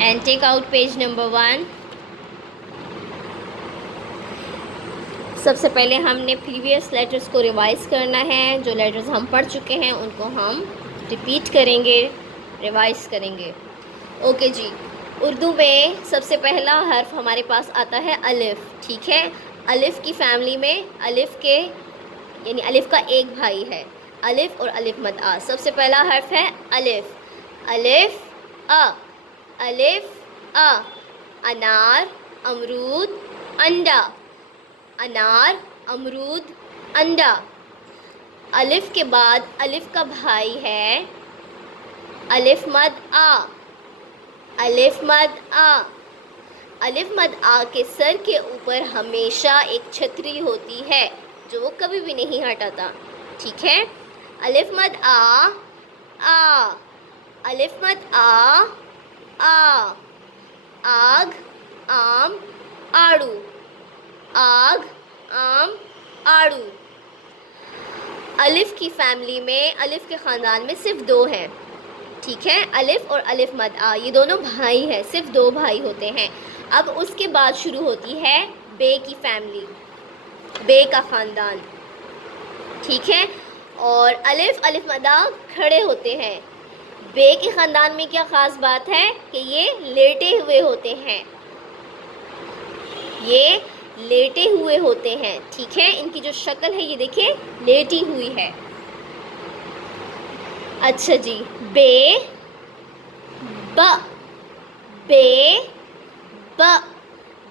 and take out page number 1. सबसे पहले हमने प्रीवियस लेटर्स को रिवाइज करना है। जो लेटर्स हम पढ़ चुके हैं उनको हम रिपीट करेंगे, रिवाइज करेंगे। ओके जी। उर्दू में सबसे पहला हर्फ हमारे पास आता है अलिफ। ठीक है, अलिफ की फैमिली में अलिफ के यानी अलिफ का एक भाई है, अलिफ और अलिफ मद आ। सबसे पहला हर्फ है अलिफ। अलिफ अ, अलिफ अ। अनार, अमरूद, अंडा। अनार, अमरूद, अंडा। अलिफ के बाद अलिफ का भाई है अलिफ मद आ। अलिफ मद आ। अलिफ मद आ के सर के ऊपर हमेशा एक छतरी होती है जो वो कभी भी नहीं हटाता। ठीक है, अलिफ मद आ, आ। अलिफ मद आ, आ। आग, आम, आड़ू। आग, आम, आड़ू। अलिफ की फैमिली में, अलिफ के ख़ानदान में सिर्फ 2 हैं। ठीक है, अलिफ और अलिफ मद आ, ये दोनों भाई हैं, सिर्फ 2 भाई होते हैं। अब उसके बाद शुरू होती है बे की फैमिली, बे का ख़ानदान। ठीक है, और अलिफ अलिफ मद आ खड़े होते हैं। बे के ख़ानदान में क्या ख़ास बात है कि ये लेटे हुए होते हैं, ये लेटे हुए होते हैं। ठीक है, इनकी जो शक्ल है ये देखिए लेटी हुई है। अच्छा जी, बे ब, बे ब।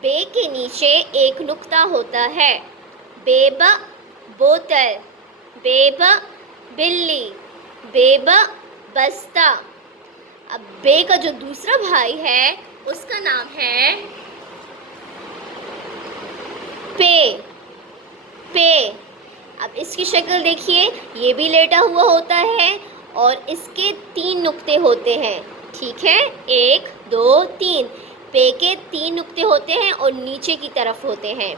बे के नीचे एक नुक्ता होता है। बेब बोतल, बेब बिल्ली, बेब बस्ता। अब बे का जो दूसरा भाई है उसका नाम है पे, पे। अब इसकी शक्ल देखिए, ये भी लेटा हुआ होता है और इसके 3 नुक्ते होते हैं। ठीक है, 1 2 3। पे के 3 नुक्ते होते हैं और नीचे की तरफ होते हैं,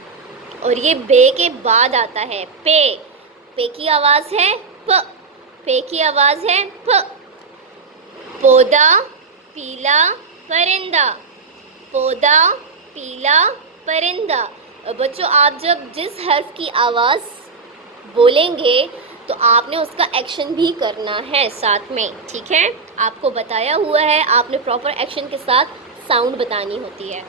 और ये बे के बाद आता है पे। पे की आवाज़ है प, पे की आवाज़ है प। पौधा, पीला, परिंदा। पौधा, पीला, परिंदा। बच्चों, आप जब जिस हर्फ की आवाज़ बोलेंगे तो आपने उसका एक्शन भी करना है साथ में। ठीक है, आपको बताया हुआ है, आपने प्रॉपर एक्शन के साथ साउंड बतानी होती है।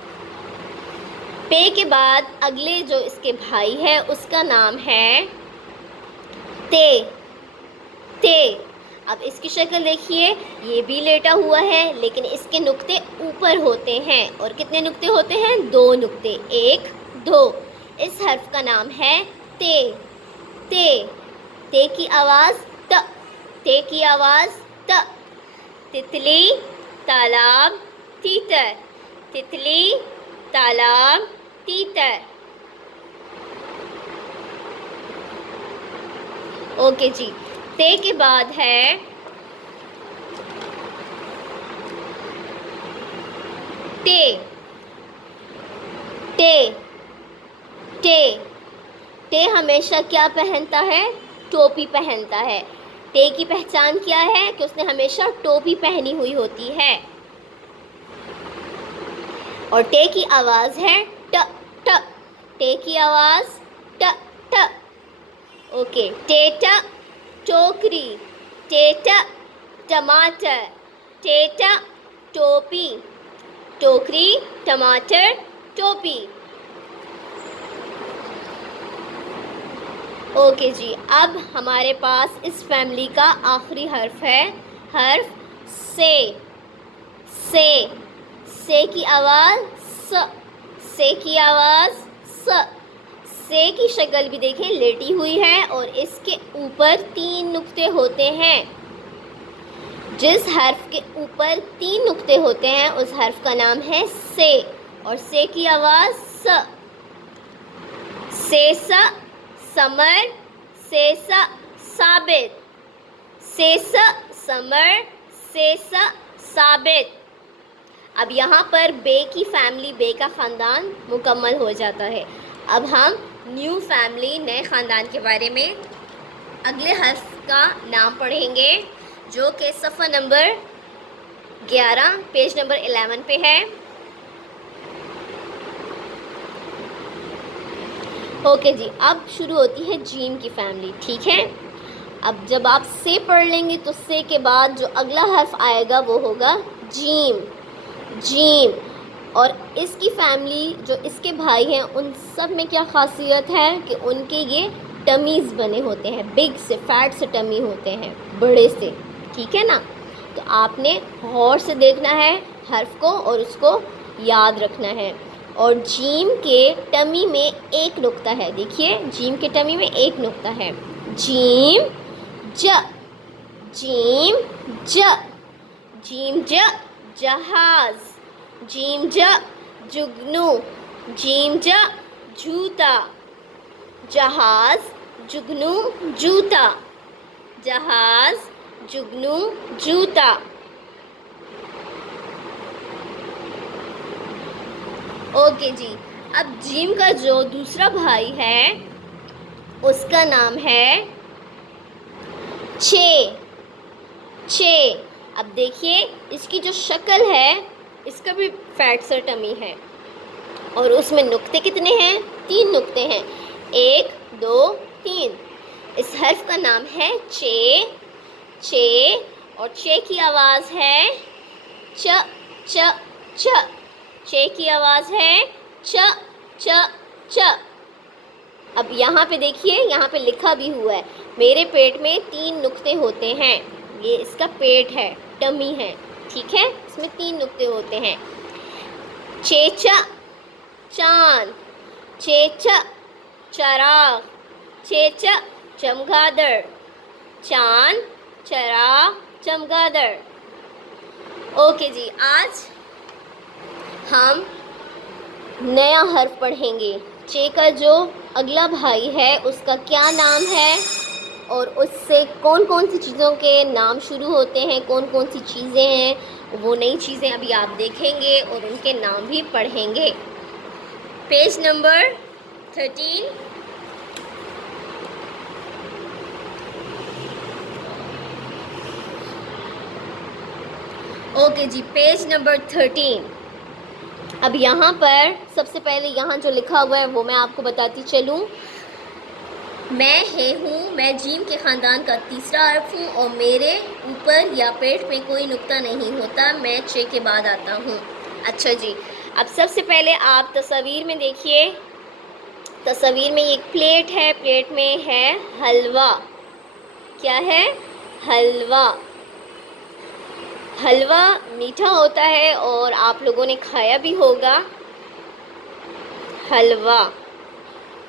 पे के बाद अगले जो इसके भाई है उसका नाम है ते, ते। अब इसकी शक्ल देखिए, ये भी लेटा हुआ है लेकिन इसके नुक्ते ऊपर होते हैं। और कितने नुक्ते होते हैं? 2 नुक्ते, 1 2। इस हर्फ का नाम है ते, ते। ते की आवाज़ त, ते की आवाज़ त। तितली, तालाब, तीतर। तितली, तालाब, तीतर। ओके जी। ते के बाद है टे, टे, टे। टे हमेशा क्या पहनता है? टोपी पहनता है। टे की पहचान क्या है कि उसने हमेशा टोपी पहनी हुई होती है। और टे की आवाज़ है ट, ट। टे की आवाज़ ट, ट। ओके, टेटा, टोकरी। टेटा, टमाटर। टेटा, टोपी। टोकरी, टमाटर, टोपी। ओके जी, अब हमारे पास इस फैमिली का आखिरी हर्फ है हर्फ से, से। से की आवाज़ स, से की आवाज़ स। से की शक्ल भी देखें लेटी हुई है और इसके ऊपर 3 नुक्ते होते हैं। जिस हर्फ के ऊपर 3 नुक्ते होते हैं उस हर्फ का नाम है से, और से की आवाज़ स। सेसा, समर, सेसा, साबित। सेसा, समर, सेसा, साबित। अब यहाँ पर बे की फैमिली, बे का ख़ानदान मुकम्मल हो जाता है। अब हम न्यू फैमिली, नए ख़ानदान के बारे में अगले हर्फ का नाम पढ़ेंगे, जो कि सफ़ा नंबर 11 पेज नंबर 11 पे है। ओके जी, अब शुरू होती है जीम की फैमिली, ठीक है। अब जब आप से पढ़ लेंगे तो से के बाद जो अगला हर्फ आएगा वो होगा जीम, जीम। और इसकी फैमिली जो इसके भाई हैं उन सब में क्या खासियत है कि उनके ये टमीज़ बने होते हैं, बिग से फैट से टमी होते हैं, बड़े से, ठीक है ना। तो आपने गौर से देखना है हर्फ को और उसको याद रखना है। और जीम के टमी में एक नुक्ता है, देखिए जीम के टमी में एक नुक्ता है। जीम ज, जीम ज, जीम ज जहाज, जीम ज जुगनू, जीम ज जूता, जहाज जुगनू जूता, जहाज जुगनू जूता। ओके जी, अब जीम का जो दूसरा भाई है उसका नाम है छे, छे। अब देखिए इसकी जो शक्ल है इसका भी फैट सा टमी है और उसमें नुक्ते कितने हैं? 3 नुक्ते हैं, 1 2 3। इस हर्फ का नाम है चे, चे। और चे की आवाज़ है च च च, चे की आवाज़ है च च च। अब यहाँ पे देखिए, यहाँ पे लिखा भी हुआ है मेरे पेट में 3 नुक्ते होते हैं। ये इसका पेट है, टमी है, ठीक है। इसमें 3 नुक्ते होते हैं। चेचा चांद, चेचा चराग, चेचा चमगादड़, चांद चराग चमगादड़। ओके जी, आज हम नया हर्फ पढ़ेंगे। चे का जो अगला भाई है उसका क्या नाम है और उससे कौन कौन सी चीज़ों के नाम शुरू होते हैं, कौन कौन सी चीज़ें हैं, वो नई चीज़ें अभी आप देखेंगे और उनके नाम भी पढ़ेंगे। Page number 13। ओके जी, पेज नंबर 13। अब यहाँ पर सबसे पहले यहाँ जो लिखा हुआ है वो मैं आपको बताती चलूँ। मैं है हूँ, मैं जीम के ख़ानदान का तीसरा हर्फ हूँ और मेरे ऊपर या पेट में कोई नुक्ता नहीं होता, मैं चे के बाद आता हूँ। अच्छा जी, अब सबसे पहले आप तस्वीर में देखिए। तस्वीर में एक प्लेट है, प्लेट में है हलवा। क्या है? हलवा। हलवा मीठा होता है और आप लोगों ने खाया भी होगा हलवा,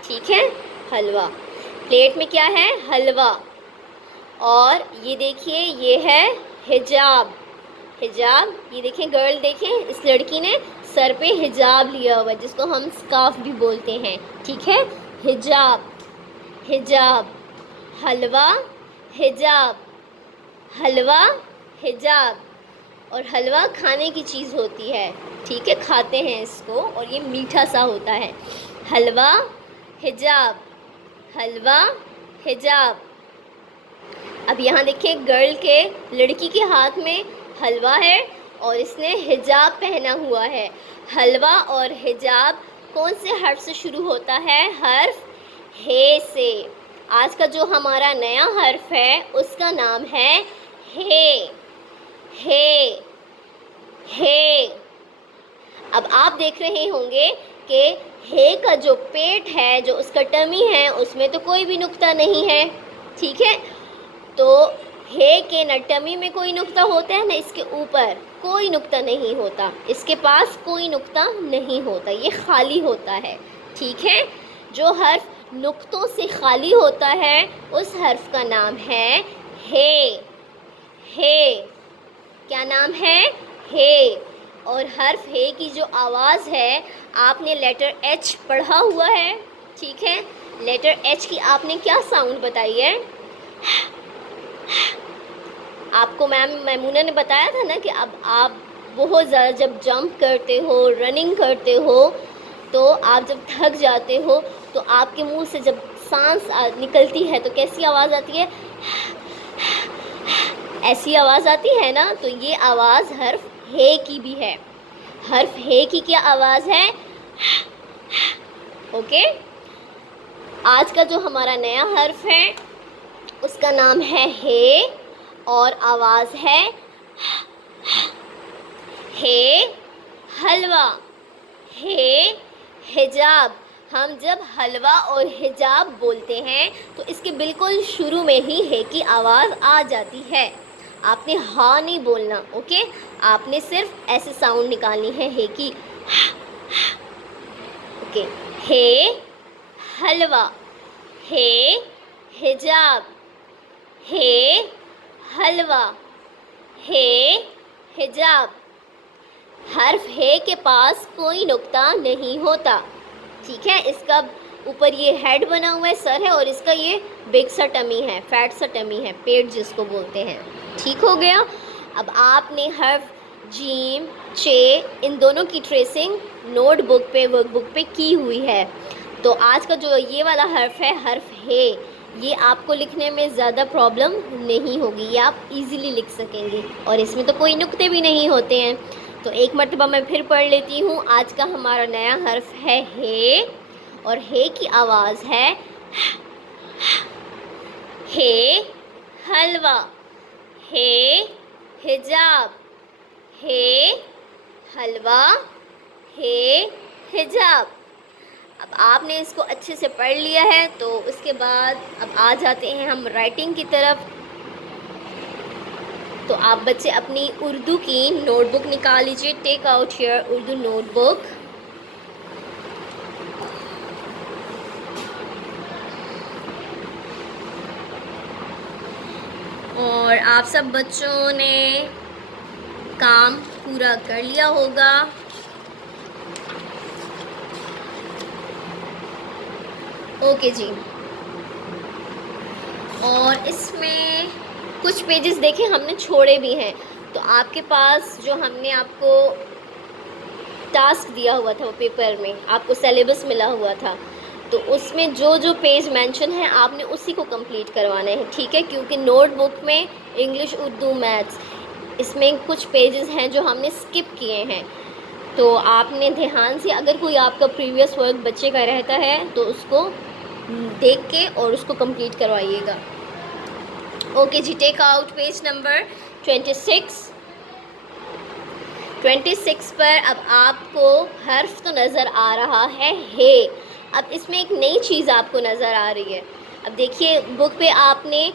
ठीक है। हलवा, प्लेट में क्या है? हलवा। और ये देखिए, ये है हिजाब, हिजाब। ये देखें, गर्ल देखें, इस लड़की ने सर पे हिजाब लिया हुआ है जिसको हम स्कार्फ भी बोलते हैं, ठीक है। हिजाब, हिजाब, हलवा, हिजाब, हलवा, हिजाब। और हलवा खाने की चीज़ होती है, ठीक है, खाते हैं इसको और ये मीठा सा होता है। हलवा, हिजाब, हलवा, हिजाब। अब यहाँ देखिए, गर्ल के, लड़की के हाथ में हलवा है और इसने हिजाब पहना हुआ है। हलवा और हिजाब कौन से हर्फ से शुरू होता है? हर्फ हे से। आज का जो हमारा नया हर्फ है उसका नाम है हे, हे, हे। अब आप देख रहे होंगे कि हे का जो पेट है, जो उसका टमी है, उसमें तो कोई भी नुक्ता नहीं है, ठीक है। तो हे के न टमी में कोई नुक्ता होता है, न इसके ऊपर कोई नुक्ता नहीं होता, इसके पास कोई नुक्ता नहीं होता, ये खाली होता है, ठीक है। जो हर्फ नुक्तों से खाली होता है उस हर्फ का नाम है हे, हे। क्या नाम है? हे। और हर्फ हे की जो आवाज़ है, आपने लेटर एच पढ़ा हुआ है, ठीक है। लेटर एच की आपने क्या साउंड बताई है? आपको मैम मैमूना ने बताया था ना कि अब आप बहुत ज़्यादा जब जंप करते हो, रनिंग करते हो, तो आप जब थक जाते हो तो आपके मुंह से जब सांस निकलती है तो कैसी आवाज़ आती है? ऐसी आवाज़ आती है ना। तो ये आवाज़ हर्फ हे की भी है। हर्फ हे की क्या आवाज़ है? ओके। आज का जो हमारा नया हर्फ है उसका नाम है हे और आवाज़ है हे हलवा, हे हिजाब। हम जब हलवा और हिजाब बोलते हैं तो इसके बिल्कुल शुरू में ही हे की आवाज़ आ जाती है। आपने हा नहीं बोलना, ओके। आपने सिर्फ ऐसे साउंड निकालनी है हे की, ओके। हे हलवा, हे हिजाब, हे हलवा, हे हिजाब। हर्फ हे के पास कोई नुक्ता नहीं होता, ठीक है। इसका ऊपर ये हेड बना हुआ है, सर है, और इसका ये बिग सा टमी है, फैट सा टमी है, पेट जिसको बोलते हैं। ठीक हो गया। अब आपने हर्फ जीम, चे, इन दोनों की ट्रेसिंग नोटबुक पे, वर्कबुक पे की हुई है। तो आज का जो ये वाला हर्फ है, हर्फ हे, ये आपको लिखने में ज़्यादा प्रॉब्लम नहीं होगी, ये आप इजीली लिख सकेंगे और इसमें तो कोई नुक्ते भी नहीं होते हैं। तो एक मर्तबा मैं फिर पढ़ लेती हूँ। आज का हमारा नया हर्फ है हे और हे की आवाज़ है हे हलवा, हे हिजाब, हे हलवा, हे हिजाब। अब आपने इसको अच्छे से पढ़ लिया है तो उसके बाद अब आ जाते हैं हम राइटिंग की तरफ। तो आप बच्चे अपनी उर्दू की नोटबुक निकाल लीजिए। Take out your Urdu notebook. और आप सब बच्चों ने काम पूरा कर लिया होगा। ओके जी। और इसमें कुछ पेजेस देखें हमने छोड़े भी हैं। तो आपके पास जो हमने आपको टास्क दिया हुआ था वो पेपर में, आपको सिलेबस मिला हुआ था, तो उसमें जो जो पेज मेंशन है आपने उसी को कंप्लीट करवाना है, ठीक है। क्योंकि नोटबुक में इंग्लिश, उर्दू, मैथ्स, इसमें कुछ पेजेस हैं जो हमने स्किप किए हैं। तो आपने ध्यान से, अगर कोई आपका प्रीवियस वर्क बच्चे का रहता है तो उसको देख के और उसको कंप्लीट करवाइएगा। ओके जी। टेक आउट पेज नंबर 26 पर अब आपको हर्फ तो नज़र आ रहा है हे। अब इसमें एक नई चीज़ आपको नज़र आ रही है। अब देखिए बुक पे आपने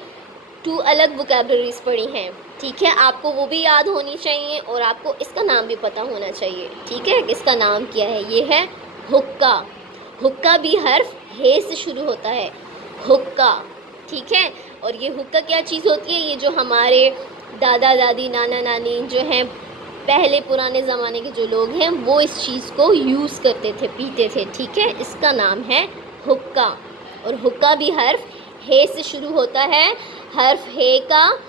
2 अलग वोकैबुलरीज पढ़ी हैं, ठीक है। आपको वो भी याद होनी चाहिए और आपको इसका नाम भी पता होना चाहिए, ठीक है। इसका नाम क्या है? ये है हुक्का। हुक्का भी हर्फ हे से शुरू होता है, हुक्का, ठीक है। और ये हुक्का क्या चीज़ होती है? ये जो हमारे दादा दादी, नाना नानी जो हैं, पहले पुराने ज़माने के जो लोग हैं, वो इस चीज़ को यूज़ करते थे, पीते थे, ठीक है। इसका नाम है हुक्का। और हुक्का भी हर्फ हे से शुरू होता है। हर्फ हे का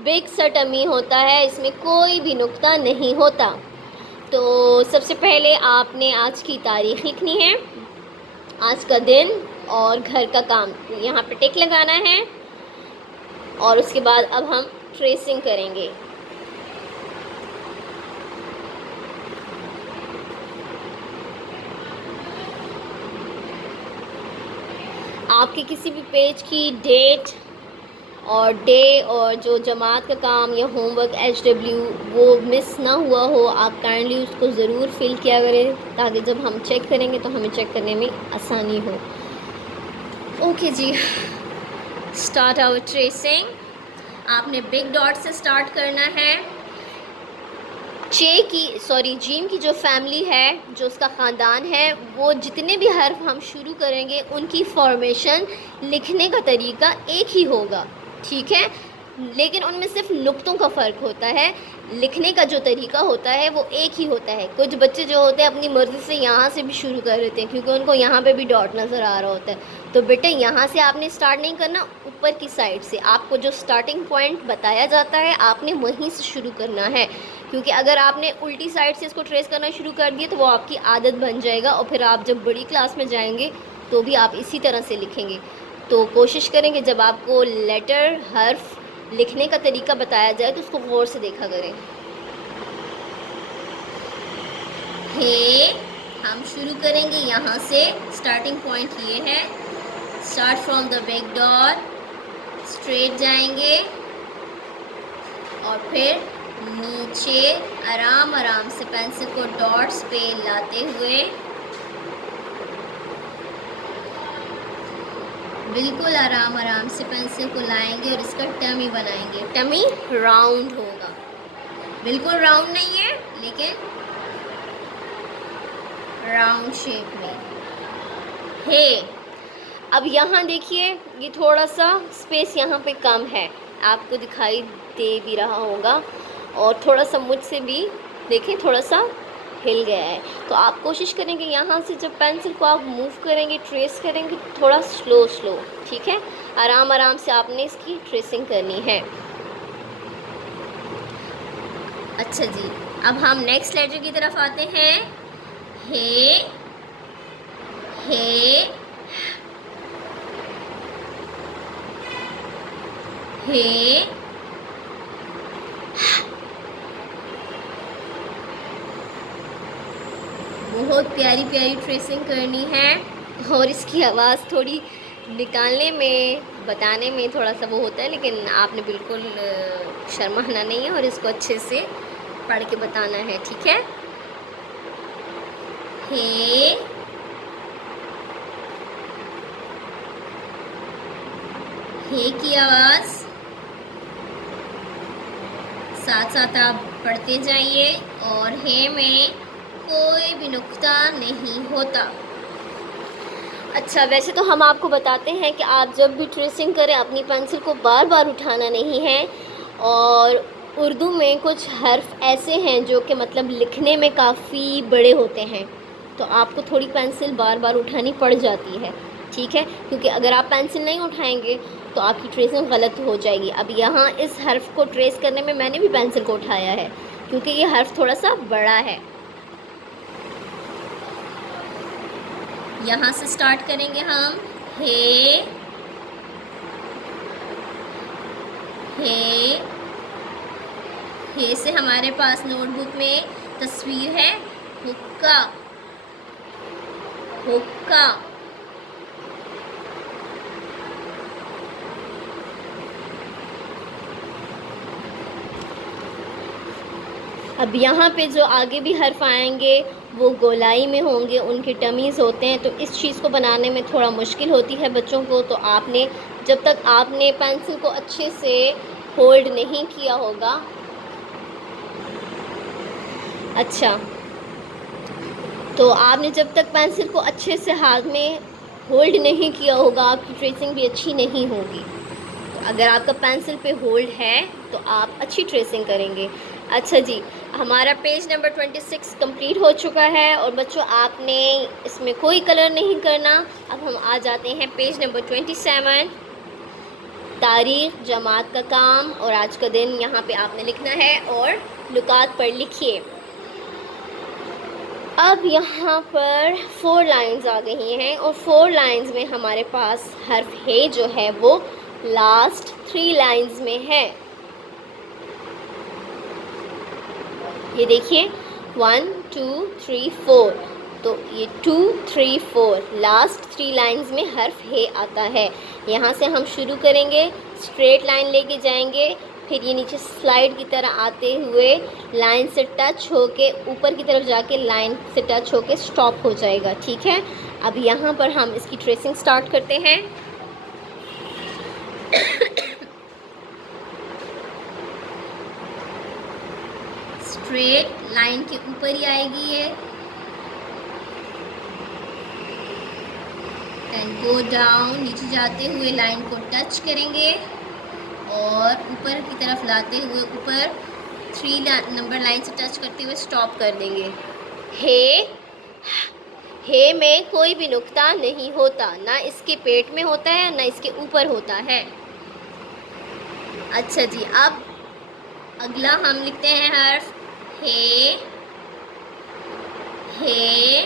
बिग सा टमी होता है, इसमें कोई भी नुक्ता नहीं होता। तो सबसे पहले आपने आज की तारीख़ लिखनी है, आज का दिन और घर का काम, यहाँ पे टिक लगाना है। और उसके बाद अब हम ट्रेसिंग करेंगे। आपके किसी भी पेज की डेट और डे और जो जमात का काम या होमवर्क HW वो मिस ना हुआ हो, आप काइंडली उसको ज़रूर फिल किया करें, ताकि जब हम चेक करेंगे तो हमें चेक करने में आसानी हो। ओके जी। Start our tracing. आपने बिग डॉट से स्टार्ट करना है। जीम की जो फैमिली है, जो उसका ख़ानदान है, वो जितने भी हर्फ हम शुरू करेंगे उनकी फॉर्मेशन, लिखने का तरीका एक ही होगा, ठीक है। लेकिन उनमें सिर्फ नुक्तों का फ़र्क होता है, लिखने का जो तरीका होता है वो एक ही होता है। कुछ बच्चे जो होते हैं अपनी मर्ज़ी से यहाँ से भी शुरू कर देते हैं, क्योंकि उनको यहाँ पे भी डॉट नज़र आ रहा होता है। तो बेटे यहाँ से आपने स्टार्ट नहीं करना, ऊपर की साइड से आपको जो स्टार्टिंग पॉइंट बताया जाता है आपने वहीं से शुरू करना है। क्योंकि अगर आपने उल्टी साइड से इसको ट्रेस करना शुरू कर दिया तो वो आपकी आदत बन जाएगा, और फिर आप जब बड़ी क्लास में जाएंगे तो भी आप इसी तरह से लिखेंगे। तो कोशिश करें कि जब आपको लेटर, हर्फ लिखने का तरीका बताया जाए तो उसको गौर से देखा करें। हे। हम शुरू करेंगे यहाँ से, स्टार्टिंग पॉइंट ये है। Start from the big dot, straight जाएंगे और फिर नीचे आराम आराम से पेंसिल को डॉट्स पे लाते हुए बिल्कुल आराम आराम से पेंसिल को लाएंगे और इसका टमी बनाएंगे। टमी राउंड होगा, बिल्कुल राउंड नहीं है लेकिन राउंड शेप में। हे। अब यहाँ देखिए, ये थोड़ा सा स्पेस यहाँ पे कम है, आपको दिखाई दे भी रहा होगा, और थोड़ा सा मुझसे भी देखिए थोड़ा सा हिल गया है। तो आप कोशिश करेंगे यहाँ से जब पेंसिल को आप मूव करेंगे, ट्रेस करेंगे, थोड़ा स्लो स्लो, ठीक है, आराम आराम से आपने इसकी ट्रेसिंग करनी है। अच्छा जी, अब हम नेक्स्ट लेटर की तरफ आते हैं। हे, हे, हे, बहुत प्यारी प्यारी ट्रेसिंग करनी है, और इसकी आवाज़ थोड़ी निकालने में, बताने में थोड़ा सा वो होता है, लेकिन आपने बिल्कुल शर्माना नहीं है और इसको अच्छे से पढ़ के बताना है, ठीक है। हे, हे की आवाज़ साथ साथ आप पढ़ते जाइए, और हे में कोई भी नुक्ता नहीं होता। अच्छा, वैसे तो हम आपको बताते हैं कि आप जब भी ट्रेसिंग करें अपनी पेंसिल को बार बार उठाना नहीं है, और उर्दू में कुछ हर्फ ऐसे हैं जो कि मतलब लिखने में काफ़ी बड़े होते हैं, तो आपको थोड़ी पेंसिल बार बार उठानी पड़ जाती है, ठीक है, क्योंकि अगर आप पेंसिल नहीं उठाएंगे तो आपकी ट्रेसिंग गलत हो जाएगी। अब यहाँ इस हर्फ को ट्रेस करने में मैंने भी पेंसिल को उठाया है क्योंकि ये हर्फ थोड़ा सा बड़ा है। यहाँ से स्टार्ट करेंगे हम। हे, हे, हे से हमारे पास नोटबुक में तस्वीर है हुक्का, हुक्का। अब यहाँ पे जो आगे भी हर्फ आएंगे वो गोलाई में होंगे, उनके टमीज़ होते हैं, तो इस चीज़ को बनाने में थोड़ा मुश्किल होती है बच्चों को। तो आपने जब तक आपने पेंसिल को अच्छे से होल्ड नहीं किया होगा, अच्छा, तो आपने जब तक पेंसिल को अच्छे से हाथ में होल्ड नहीं किया होगा, आपकी ट्रेसिंग भी अच्छी नहीं होगी। तो अगर आपका पेंसिल पे होल्ड है तो आप अच्छी ट्रेसिंग करेंगे। अच्छा जी, हमारा पेज नंबर 26 कंप्लीट हो चुका है, और बच्चों आपने इसमें कोई कलर नहीं करना। अब हम आ जाते हैं पेज नंबर 27, तारीख़, जमात का काम और आज का दिन यहाँ पे आपने लिखना है, और नुकात पर लिखिए। अब यहाँ पर 4 लाइंस आ गई हैं, और 4 लाइंस में हमारे पास हर्फ हे जो है वो लास्ट 3 लाइंस में है। ये देखिए 1 2 3 4, तो ये 2 3 4 लास्ट 3 लाइंस में हर्फ हे आता है। यहाँ से हम शुरू करेंगे, स्ट्रेट लाइन लेके जाएंगे, फिर ये नीचे स्लाइड की तरह आते हुए लाइन से टच होके ऊपर की तरफ जाके लाइन से टच होके स्टॉप हो जाएगा, ठीक है। अब यहाँ पर हम इसकी ट्रेसिंग स्टार्ट करते हैं। स्ट्रेट लाइन के ऊपर ही आएगी ये, देन गो डाउन, नीचे जाते हुए लाइन को टच करेंगे और ऊपर की तरफ लाते हुए ऊपर 3 नंबर लाइन से टच करते हुए स्टॉप कर देंगे। हे में कोई भी नुक्ता नहीं होता, ना इसके पेट में होता है ना इसके ऊपर होता है। अच्छा जी, अब अगला हम लिखते हैं हर्फ हे, हे,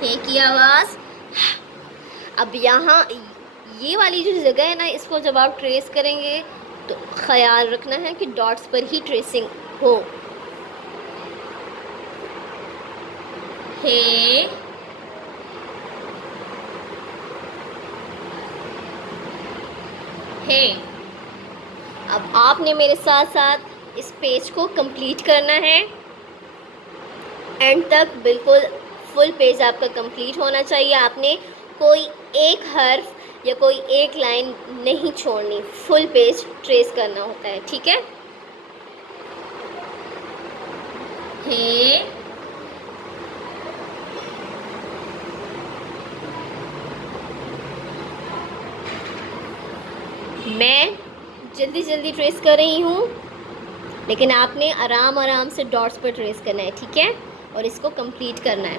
हे की आवाज़। अब यहाँ ये वाली जो जगह है ना, इसको जब आप ट्रेस करेंगे तो ख्याल रखना है कि डॉट्स पर ही ट्रेसिंग हो। हे, हे। अब आपने मेरे साथ साथ इस पेज को कंप्लीट करना है। एंड तक बिल्कुल फुल पेज आपका कंप्लीट होना चाहिए। आपने कोई एक हर्फ या कोई एक लाइन नहीं छोड़नी, फुल पेज ट्रेस करना होता है, ठीक है। हे, मैं जल्दी जल्दी ट्रेस कर रही हूँ, लेकिन आपने आराम आराम से डॉट्स पर ट्रेस करना है, ठीक है, और इसको कंप्लीट करना है।